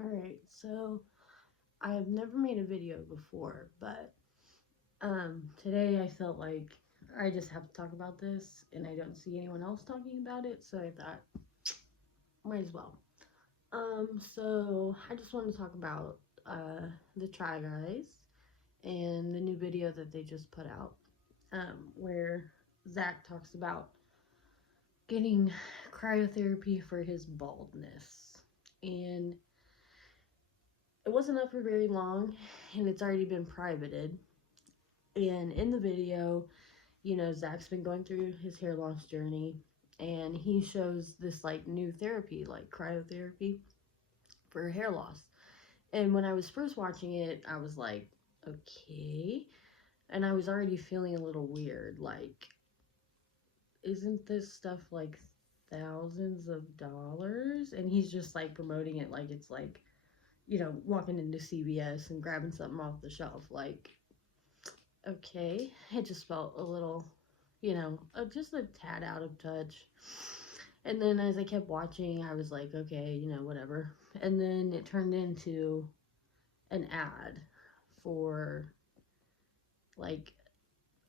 Alright, so I have never made a video before, but today I felt like I just have to talk about this and I don't see anyone else talking about it, so I thought might as well. So I just want to talk about the Try Guys and the new video that they just put out, where Zach talks about getting cryotherapy for his baldness. And it wasn't up for very long, and it's already been privated. And in the video, Zach's been going through his hair loss journey, and he shows this like new therapy, like cryotherapy for hair loss. And when I was first watching it, I was like, okay. And I was already feeling a little weird. Like, isn't this stuff like thousands of dollars? And he's just like promoting it like it's like, walking into CVS and grabbing something off the shelf. Like, okay. It just felt a little, just a tad out of touch. And then as I kept watching, I was like, okay, whatever. And then it turned into an ad for like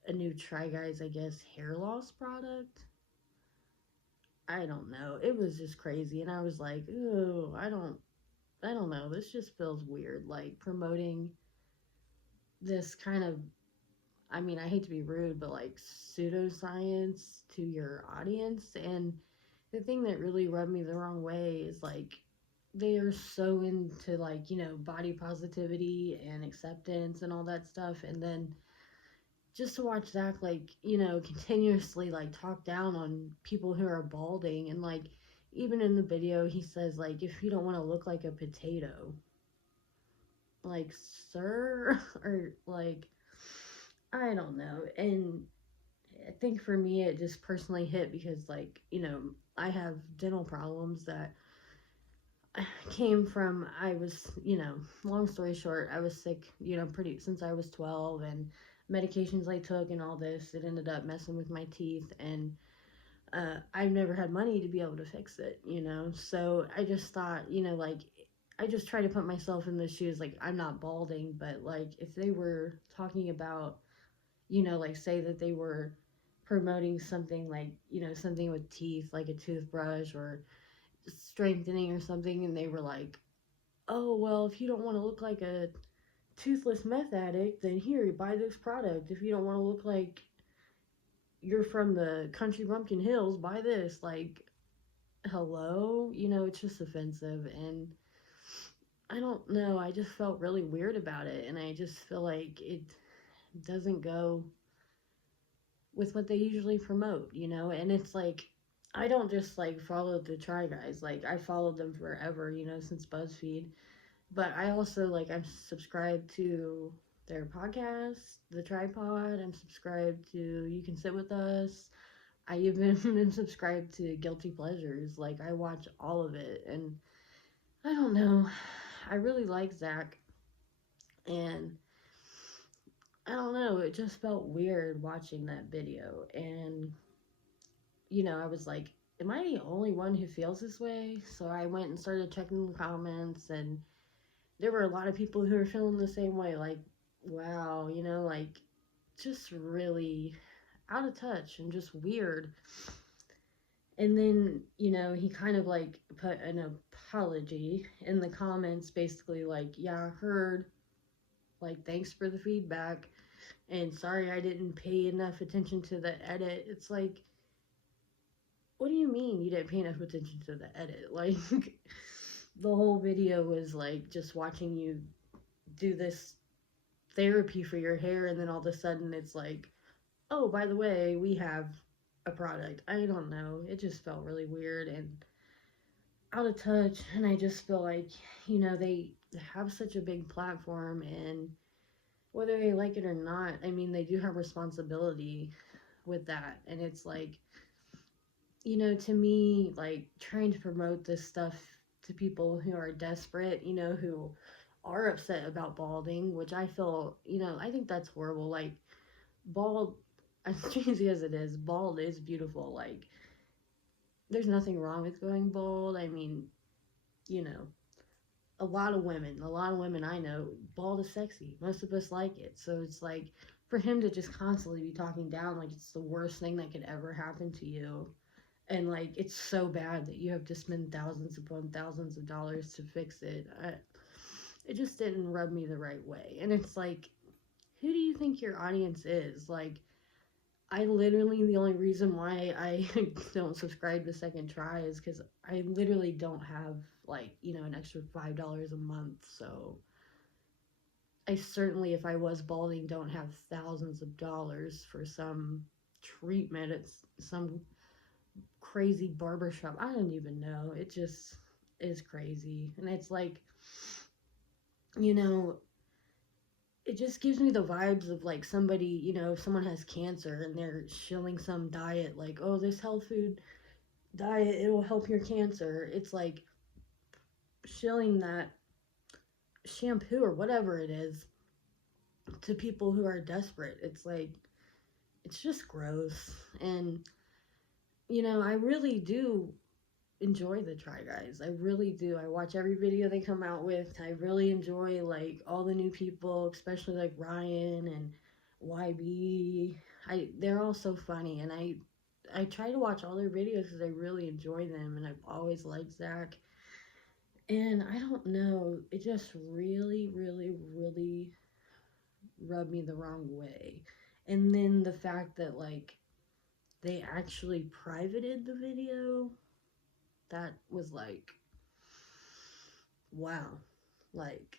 a new Try Guys, I guess, hair loss product. I don't know. It was just crazy. And I was like, ooh, I don't know. This just feels weird. Like promoting this kind of, I mean, I hate to be rude, but like pseudoscience to your audience. And the thing that really rubbed me the wrong way is like they are so into like, body positivity and acceptance and all that stuff. And then just to watch Zach like, continuously like talk down on people who are balding and like even in the video he says like if you don't want to look like a potato, like sir, or like I don't know. And I think for me it just personally hit because like, I have dental problems that came from I was, long story short, I was sick, pretty since I was 12, and medications I took and all this, it ended up messing with my teeth, and I've never had money to be able to fix it. So I just thought, like I just try to put myself in the shoes, like I'm not balding, but like if they were talking about, like say that they were promoting something like, something with teeth, like a toothbrush or strengthening or something, and they were like, oh, well, if you don't want to look like a toothless meth addict, then here, buy this product. If you don't want to look like you're from the country bumpkin hills, buy this. Like, hello? It's just offensive. And I don't know. I just felt really weird about it. And I just feel like it doesn't go with what they usually promote. And it's like, I don't just like follow the Try Guys. Like, I followed them forever, since BuzzFeed. But I also like I'm subscribed to their podcast, The Tripod. I'm subscribed to You Can Sit With Us. I even am subscribed to Guilty Pleasures. Like I watch all of it, and I don't know. I really like Zach, and I don't know. It just felt weird watching that video, and I was like, "Am I the only one who feels this way?" So I went and started checking the comments, and there were a lot of people who were feeling the same way. Like, wow, like just really out of touch and just weird. And then, he kind of like put an apology in the comments, basically, like, yeah, I heard, like, thanks for the feedback, and sorry I didn't pay enough attention to the edit. It's like, what do you mean you didn't pay enough attention to the edit? Like, the whole video was like just watching you do this therapy for your hair, and then all of a sudden it's like, oh, by the way, we have a product. I don't know. It just felt really weird and out of touch. And I just feel like, they have such a big platform, and whether they like it or not, I mean, they do have responsibility with that. And it's like, to me, like trying to promote this stuff to people who are desperate, who are upset about balding, which I feel, I think that's horrible. Like, bald, as cheesy as it is, bald is beautiful. Like, there's nothing wrong with going bald. I mean, you know, a lot of women I know, bald is sexy. Most of us like it. So it's like, for him to just constantly be talking down like it's the worst thing that could ever happen to you. And like, it's so bad that you have to spend thousands upon thousands of dollars to fix it. It just didn't rub me the right way. And it's like, who do you think your audience is? Like, I literally, the only reason why I don't subscribe to Second Try is because I literally don't have, like, an extra $5 a month. So I certainly, if I was balding, don't have thousands of dollars for some treatment. It's some crazy barbershop. I don't even know. It just is crazy. And it's like, you know, it just gives me the vibes of like somebody, if someone has cancer and they're shilling some diet, like, oh, this health food diet, it'll help your cancer. It's like shilling that shampoo or whatever it is to people who are desperate. It's like, it's just gross. And, I really do enjoy the Try Guys. I really do. I watch every video they come out with. I really enjoy like all the new people, especially like Ryan and YB. They're all so funny, and I try to watch all their videos because I really enjoy them, and I've always liked Zach. And I don't know, it just really, really, really rubbed me the wrong way. And then the fact that like they actually privated the video, that was like, wow. Like,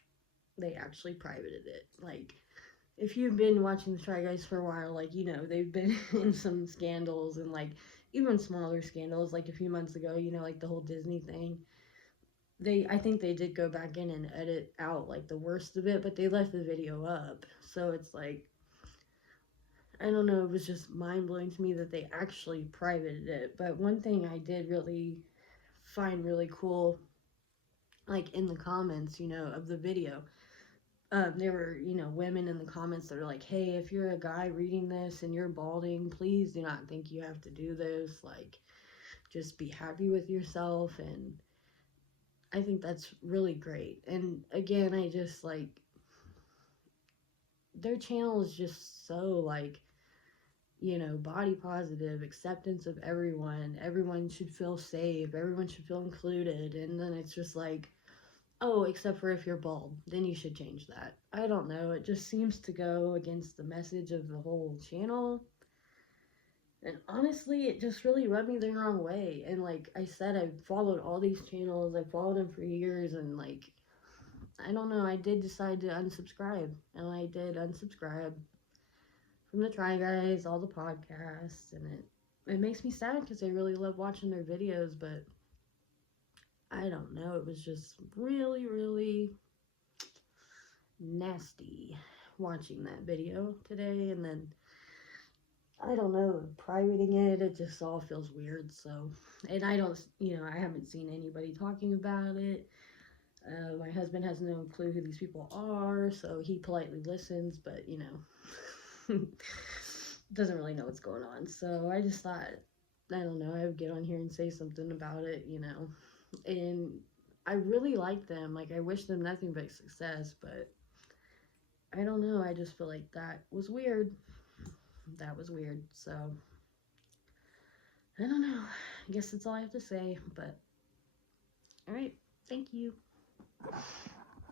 they actually privated it. Like, if you've been watching the Try Guys for a while, like, they've been in some scandals and, like, even smaller scandals, like a few months ago, like the whole Disney thing. I think they did go back in and edit out, like, the worst of it, but they left the video up. So it's like, I don't know, it was just mind blowing to me that they actually privated it. But one thing I did really find really cool, like in the comments, of the video, there were, women in the comments that are like, hey, if you're a guy reading this and you're balding, please do not think you have to do this. Like, just be happy with yourself. And I think that's really great. And again, I just like, their channel is just so like, body positive, acceptance of everyone. Everyone should feel safe. Everyone should feel included. And then it's just like, oh, except for if you're bald, then you should change that. I don't know. It just seems to go against the message of the whole channel. And honestly, it just really rubbed me the wrong way. And like I said, I've followed all these channels. I've followed them for years. And like, I don't know. I did decide to unsubscribe. And I did unsubscribe from the Try Guys, all the podcasts. And it makes me sad because I really love watching their videos. But I don't know. It was just really, really nasty watching that video today. And then I don't know, privating it just all feels weird. So, and I don't, I haven't seen anybody talking about it. My husband has no clue who these people are, so he politely listens, but doesn't really know what's going on. So I just thought, I don't know, I would get on here and say something about it, and I really like them. Like, I wish them nothing but success, but I don't know. I just feel like that was weird. That was weird. So, I don't know. I guess that's all I have to say. But, alright. Thank you.